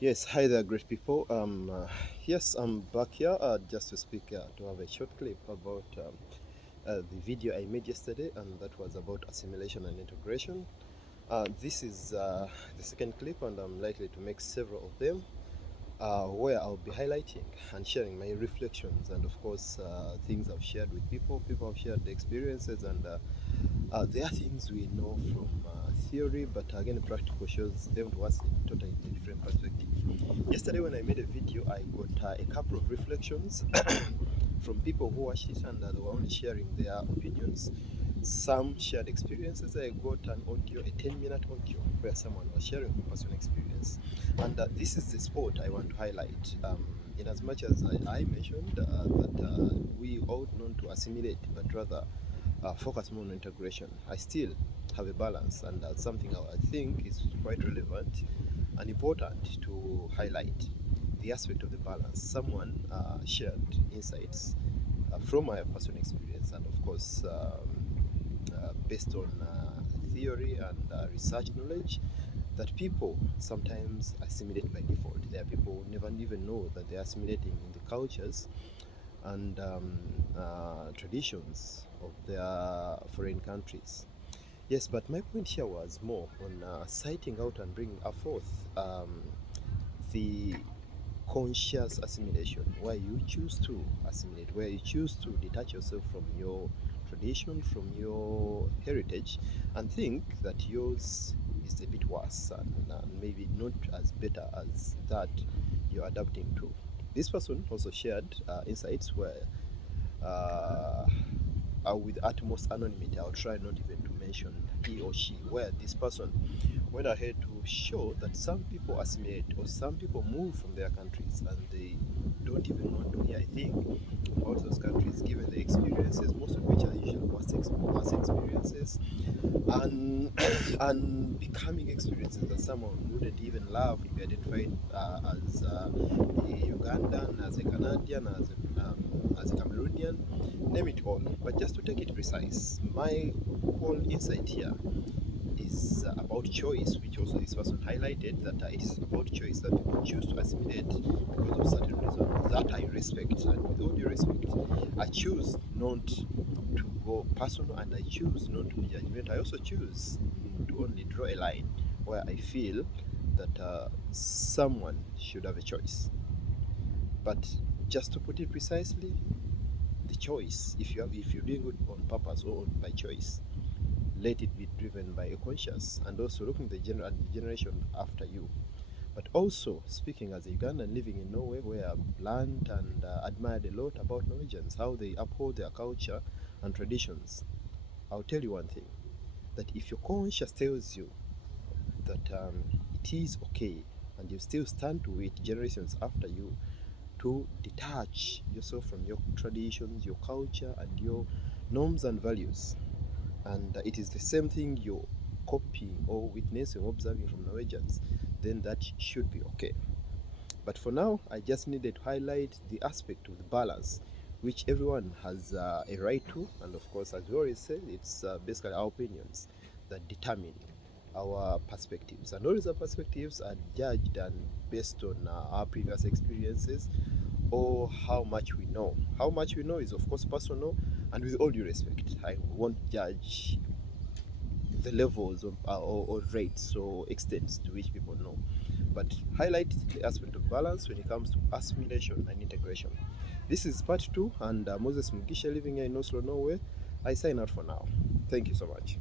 Yes, hi there, great people. Yes, I'm back here just to speak to have a short clip about the video I made yesterday, and that was about assimilation and integration. This is the second clip, and I'm likely to make several of them where I'll be highlighting and sharing my reflections and, of course, things I've shared with people. People have shared the experiences, and there are things we know from theory, but again, practical shows them to us in totally different perspective. Yesterday, when I made a video, I got a couple of reflections from people who watched it, and they were only sharing their opinions. Some shared experiences. I got an audio, a 10-minute audio, where someone was sharing her personal experience. And this is the spot I want to highlight. In as much as I mentioned that we ought not to assimilate, but rather focus more on integration, I still have a balance, and that's something I think is quite relevant and important to highlight the aspect of the balance. Someone shared insights from my personal experience, and of course, based on theory and research knowledge, that people sometimes assimilate by default. There are people who never even know that they're assimilating in the cultures and traditions of their foreign countries. Yes, but my point here was more on citing out and bringing forth the conscious assimilation, where you choose to assimilate, where you choose to detach yourself from your tradition, from your heritage, and think that yours is a bit worse and maybe not as better as that you're adapting to. This person also shared insights where uh, with utmost anonymity, I'll try not even to mention he or she, where this person went ahead to show that some people assimilate or some people move from their countries and they don't even want to hear a thing about those countries, given the experiences, most of which are usually past experiences, and and becoming experiences that someone wouldn't even love to be identified as a Ugandan, as a Canadian, as a Cameroonian, name it all. But just to take it precise, my whole insight here is about choice, which also this person highlighted that it is about choice, that people choose to assimilate because of certain reasons that I respect, and with all due respect, I choose not to go personal, and I choose not to be judgmental. I also choose to only draw a line where I feel that someone should have a choice. But just to put it precisely, the choice, if you're doing it on purpose or by choice, let it be driven by a conscious, and also looking at the generation after you. But also speaking as a Ugandan living in Norway, where I've learned and admired a lot about Norwegians, how they uphold their culture and traditions. I'll tell you one thing, that if your conscience tells you that it is okay, and you still stand to it generations after you, to detach yourself from your traditions, your culture, and your norms and values, and it is the same thing you're copying or witnessing or observing from Norwegians, then that should be okay. But for now, I just needed to highlight the aspect of the balance, which everyone has a right to, and of course, as we always say, it's basically our opinions that determine our perspectives, and all these perspectives are judged and based on our previous experiences or how much we know. How much we know is, of course, personal, and with all due respect, I won't judge the levels of, or rates or extents to which people know, but highlight the aspect of balance when it comes to assimilation and integration. This is part 2, and Moses Mugisha living here in Oslo, Norway. I sign out for now. Thank you so much.